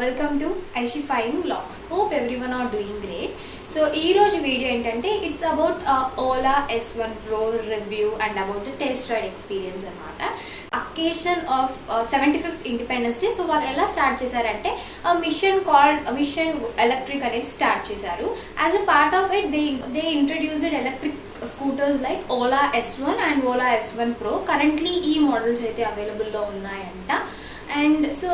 Welcome to Aishifying vlogs. Hope everyone are doing great. So ఈరోజు వీడియో ఏంటంటే it's about Ola S1 Pro review and about the test ride experience అనమాట. Occasion of 75th Independence Day. So వాళ్ళు ఎలా start చేశారంటే mission electric అనేది start చేశారు. As a part of it they introduced electric scooters like Ola S1 and Ola S1 Pro. Currently ఈ models అయితే అవైలబుల్లో ఉన్నాయంట. And so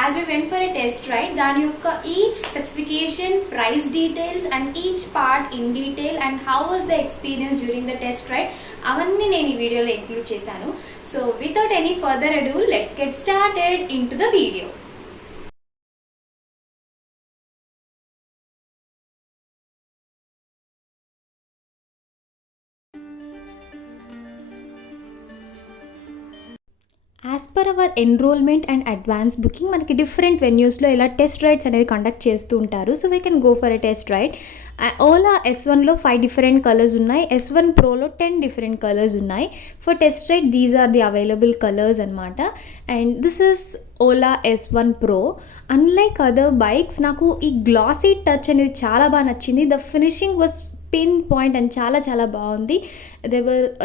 as we went for a test ride, దాని యొక్క each specification, price details and each part in detail and how was the experience during the test ride అవన్నీ నేను ఈ వీడియోలో ఇంక్లూడ్ చేశాను. So without any further ado let's get started into the video. As per our enrolment and advance booking మనకి different వెన్యూస్లో ఇలా test rides అనేది కండక్ట్ చేస్తూ ఉంటారు. So we can go for a test ride. Ola S1లో 5 different colours ఉన్నాయి. S1 Proలో 10 different colours ఉన్నాయి. For test ride these are the available colours అనమాట. And this is Ola S1 Pro. Unlike other bikes నాకు ఈ గ్లాసీ టచ్ అనేది చాలా బాగా నచ్చింది. The finishing was pin point and చాలా చాలా బాగుంది.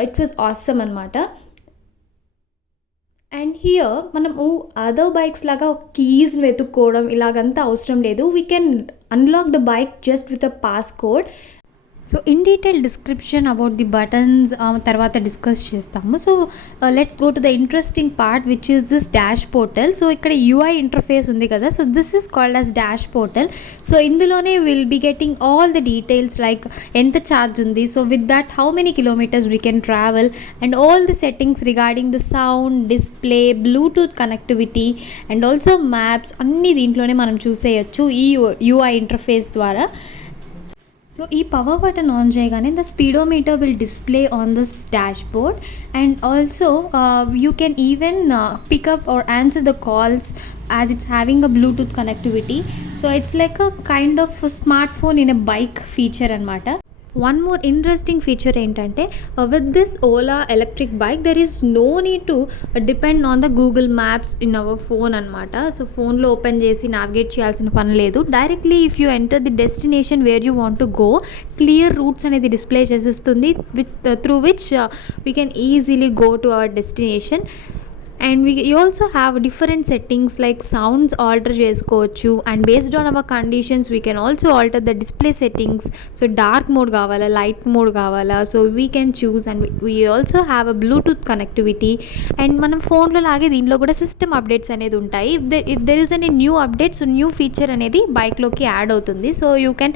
ఇట్ వాజ్ ఆసమ్ అనమాట. అండ్ హియర్ మనము అదర్ బైక్స్ లాగా కీస్ వెతుక్కోవడం ఇలాగంతా అవసరం లేదు. We can unlock the bike just with a pass code. So in detail description about the buttons తర్వాత డిస్కస్ చేస్తాము. So let's go to the interesting part which is this dash portal. So ఇక్కడ UI interface ఉంది కదా, so this is called as dash portal. So ఇందులోనే will be getting all the details like ఎంత charge ఉంది, so with that how many kilometres we can travel and all the settings regarding the sound, display, bluetooth connectivity and also maps అన్నీ దీంట్లోనే మనం చూసేయచ్చు ఈ UI interface ద్వారా. సో ఈ పవర్ బటన్ ఆన్ చేయగానే the speedometer will display on this dashboard and also you can even pick up or answer the calls as it's having a Bluetooth connectivity. So it's like a kind of a smartphone in a bike feature anamata. One more interesting feature ఏంటంటే with this Ola electric bike there is no need to depend on the Google Maps in our phone అనమాట. సో ఫోన్లో ఓపెన్ చేసి నావిగేట్ చేయాల్సిన పని లేదు. Directly if you enter the destination where you want to go, clear roots అనేది డిస్ప్లే చేసేస్తుంది through which we can easily go to our destination. And you also have different settings like sounds alter చేసుకోవచ్చు and based on our conditions we can also alter the display settings. So dark mode కావాలా, light mode కావాలా, so we can choose. And we also have a Bluetooth connectivity and మనం ఫోన్లో లాగే దీనిలో కూడా system updates అనేది ఉంటాయి. if there is any new update, so new feature అనేది బైక్లోకి యాడ్ అవుతుంది. So you can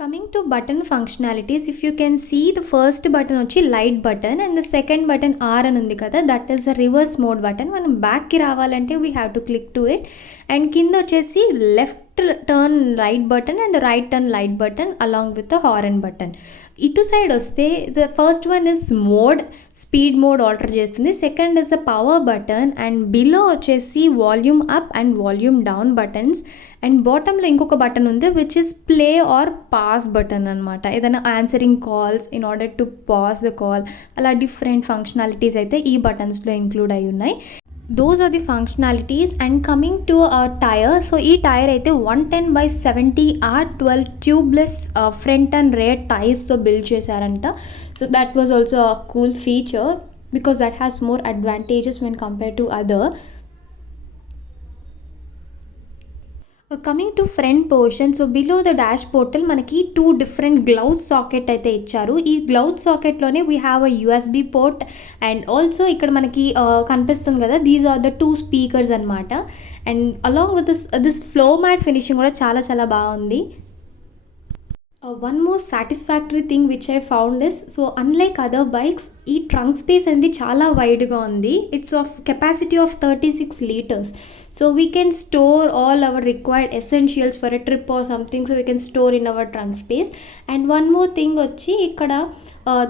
coming to button functionalities, if you can see the first button వచ్చి light button and the second button R అని ఉంది కదా, that is the reverse mode button. మనం బ్యాక్కి రావాలంటే we have to click to it. And కింద వచ్చేసి left turn right button and the right turn light button along with the horn button. ఇటు side వస్తే the first one is mode, speed mode alter చేస్తుంది. Second is the power button and below వచ్చేసి volume up and volume down buttons. And బాటంలో ఇంకొక button ఉంది which is play or pause button అనమాట. ఏదైనా answering calls in order to pause the call, అలా different functionalities అయితే ఈ బటన్స్లో ఇంక్లూడ్ అయి ఉన్నాయి. Those are the functionalities. And coming to our tire, so ee tire aithe 110/70 R12 tubeless front and rear tires తో build చేశారంట. So that was also a cool feature because that has more advantages when compared to other. Coming to front portion, so below the dash portal మనకి 2 different glove socket అయితే ఇచ్చారు. ఈ glove సాకెట్లోనే we have a USB port and also ఇక్కడ మనకి కనిపిస్తుంది కదా, these are the 2 speakers అనమాట. And along with this flow matte finishing కూడా చాలా చాలా బాగుంది. One more satisfactory thing which I found is, so unlike other bikes ఈ ట్రంక్ స్పేస్ అనేది చాలా వైడ్గా ఉంది. It's of capacity of 36 liters. So we can store all our required essentials for a trip or something. So we can store in our trunk space. And one more thing వచ్చి ఇక్కడ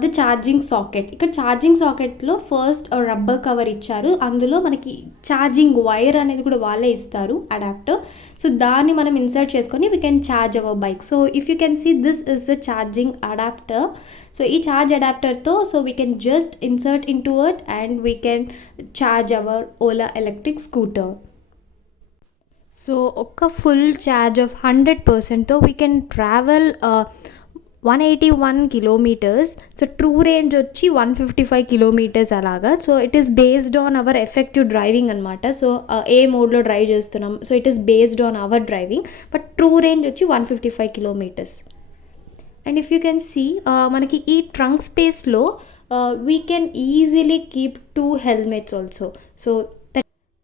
the charging socket. ఇక్కడ ఛార్జింగ్ సాకెట్లో first rubber cover ఇచ్చారు, అందులో మనకి charging wire అనేది కూడా వాళ్ళే ఇస్తారు, అడాప్టర్. సో దాన్ని మనం ఇన్సర్ట్ చేసుకొని we can charge our bike. So if you can see this is the charging adapter. So ఈ ఛార్జ్ అడాప్టర్తో so we can just insert into it and we can charge our Ola electric scooter. So ఒక full charge of 100%తో we can travel 181 kilometres. So true range వచ్చి 155 kilometres అలాగా. So it is based on our effective driving అనమాట. So ఏ మోడ్లో డ్రైవ్ చేస్తున్నాం, so it is based on our driving, but true range వచ్చి 155 kilometres. And if you can see మనకి ఈ trunk స్పేస్లో we can easily keep 2 helmets also. So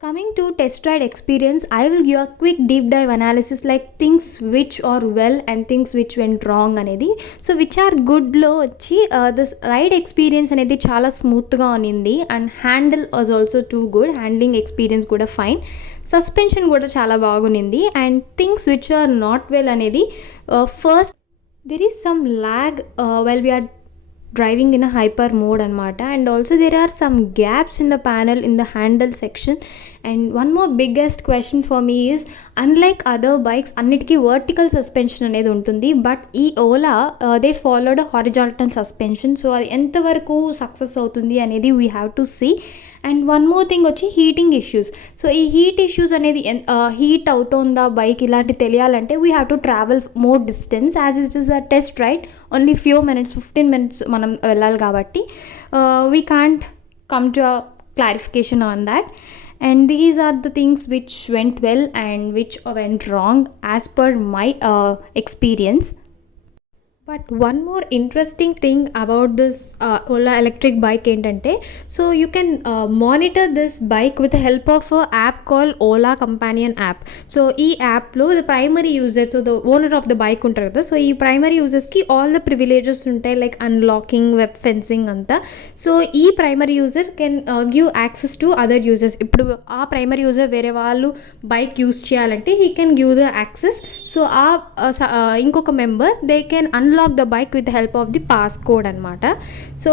coming to test ride experience, I will give a quick deep dive analysis like things which are well and things which went wrong అనేది. So which are good లో వచ్చి this ride experience అనేది చాలా స్మూత్గా ఉన్నింది and handle was also too good, handling experience కూడా fine, suspension కూడా చాలా బాగునింది. And things which are not well అనేది first there is some lag while we are driving in a hyper mode anamata, and also there are some gaps in the panel in the handle section. And one more biggest question for me is, unlike other bikes అన్నిటికీ vertical suspension అనేది ఉంటుంది, but ఈ Ola they followed horizontal suspension. So అది ఎంతవరకు success అవుతుంది అనేది we have to see. And one more thing వచ్చి heating issues. So ఈ హీట్ ఇష్యూస్ అనేది హీట్ అవుతుందా బైక్ ఇలాంటి తెలియాలంటే we have to travel more distance as it is a test ride, only few minutes 15 minutes మనం వెళ్ళాలి కాబట్టి we can't come to a clarification on that. And these are the things which went well and which went wrong as per my experience. But one more interesting thing about this Ola electric bike ఏంటంటే, so you can monitor this bike with the help of a app called Ola Companion app. So ఈ యాప్లో the primary user, so the owner of the bike ఉంటారు కదా, so ఈ primary యూజర్స్కి all the privileges ఉంటాయి like unlocking, web fencing అంతా. So ఈ primary user can give access to other users. ఇప్పుడు ఆ ప్రైమరీ యూజర్ వేరే వాళ్ళు బైక్ యూజ్ చేయాలంటే he can give the access. So ఇంకొక member they can unlock the bike with the help of the passcode anamata. So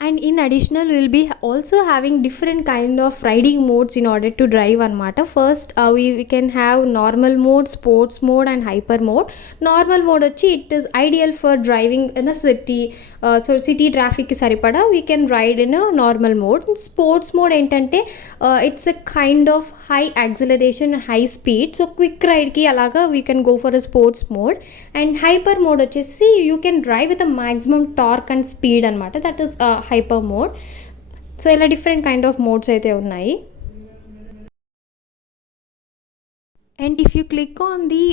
and in additional we will be also having different kind of riding modes in order to drive anamata. First we can have normal mode, sports mode and hyper mode. Normal mode వచ్చి it is ideal for driving in a city, so city traffic కి సరిపడా we can ride in a normal mode. Sports mode ఏంటంటే it's a kind of high acceleration, high speed, so quick ride కి అలాగా we can go for a sports mode. And hyper mode వచ్చేసి you can drive with a maximum torque and speed అనమాట, that is hyper mode. So ఇలా different kind of modes అయితే ఉన్నాయి. And if you click on the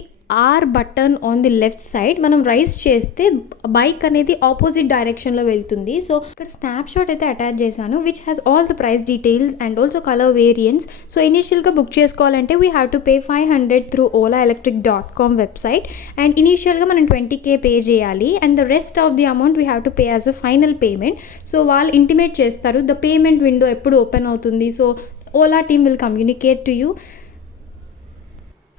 R button on the left side, మనం race చేస్తే bike అనేది opposite డైరెక్షన్లో వెళ్తుంది. So ఇక్కడ స్నాప్షాట్ అయితే అటాచ్ చేశాను which has all the price details and also colour variants. So ఇనీషియల్గా బుక్ చేసుకోవాలంటే we have to pay 500 through olaelectric.com website. And ఇనీషియల్గా మనం 20K పే చేయాలి and the rest of the amount we have to pay as a final payment. So వాళ్ళు intimate చేస్తారు the payment window ఎప్పుడు open అవుతుంది. So Ola team will communicate to you.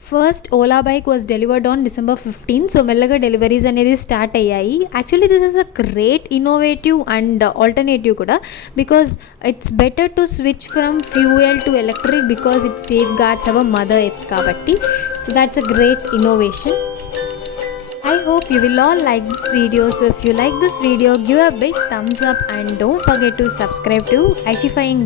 First Ola bike was delivered on December 15. So మెల్లగా deliveries అనేది start అయ్యాయి. Actually this is a great innovative and alternative కూడా, because it's better to switch from fuel to electric because it safeguards our mother earth కాబట్టి. So that's a great innovation. I hope you will all like this video. So if you like this video, give a big thumbs up and don't forget to subscribe to Ashifying